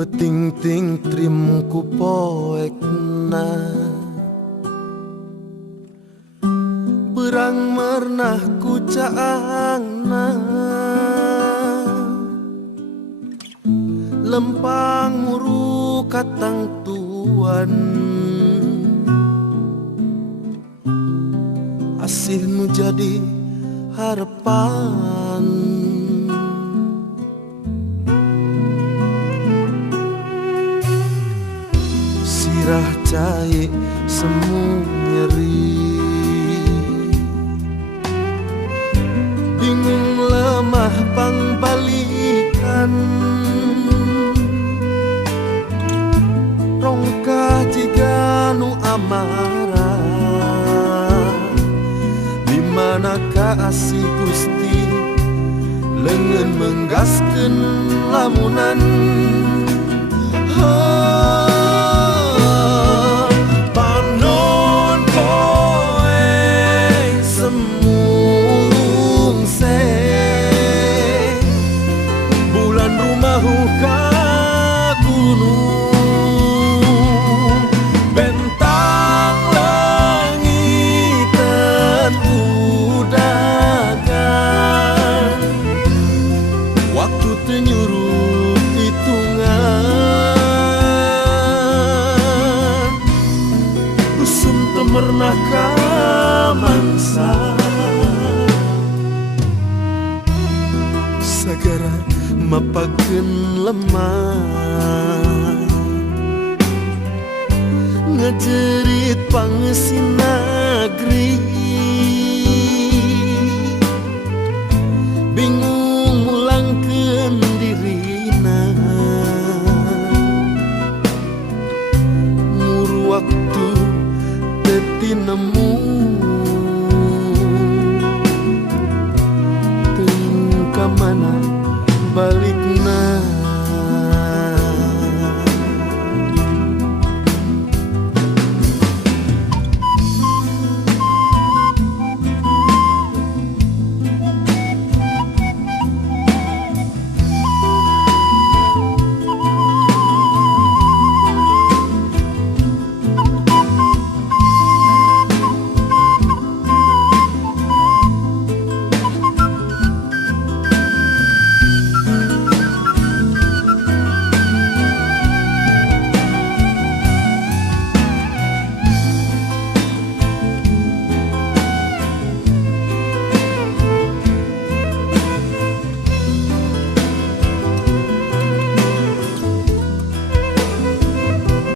Peting-ting trim ku poekna berang mernah ku caangna lempang muru katang tuan asihmu jadi harapan sirah cai semu nyeri bingung lemah pangbalikan rongkah jika nu amarah di manakah asih Gusti lengan menggaskeun lamunan mernah mangsa sagara mapakeun lemah ngajerit pangesin negeri bingung mulangkeun dirina muru waktu nemu